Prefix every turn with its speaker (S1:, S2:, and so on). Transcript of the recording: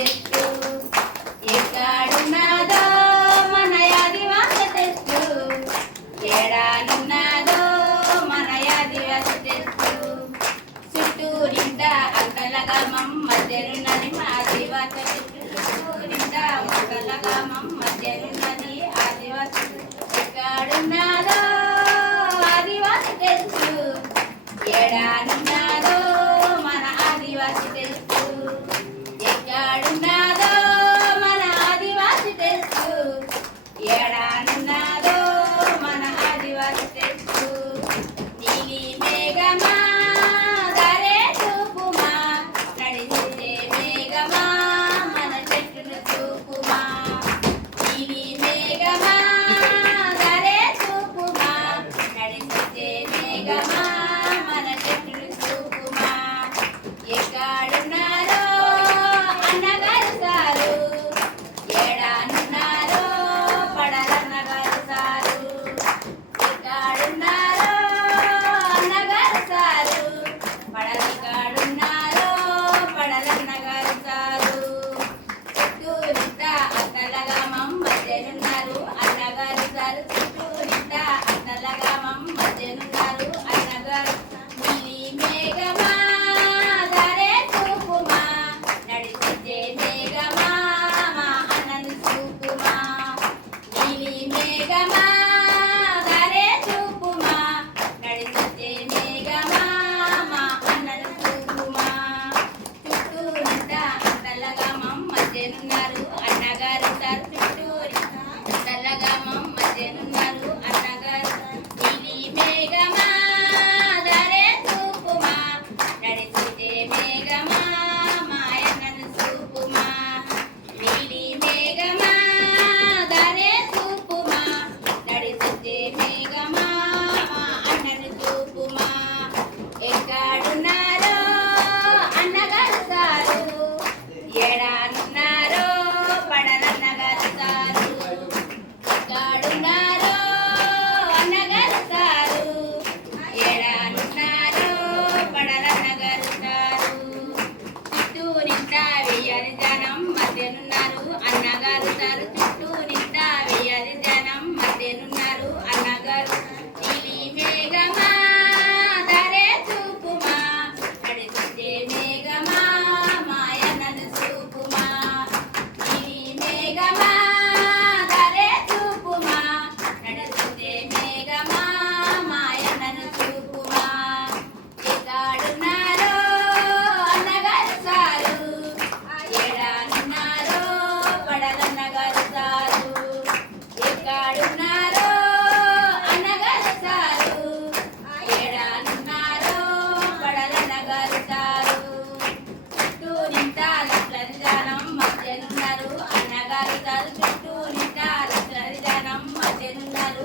S1: it. বাইরে జరుచుతూ నిండాల సరిదనమ్మ జనులలు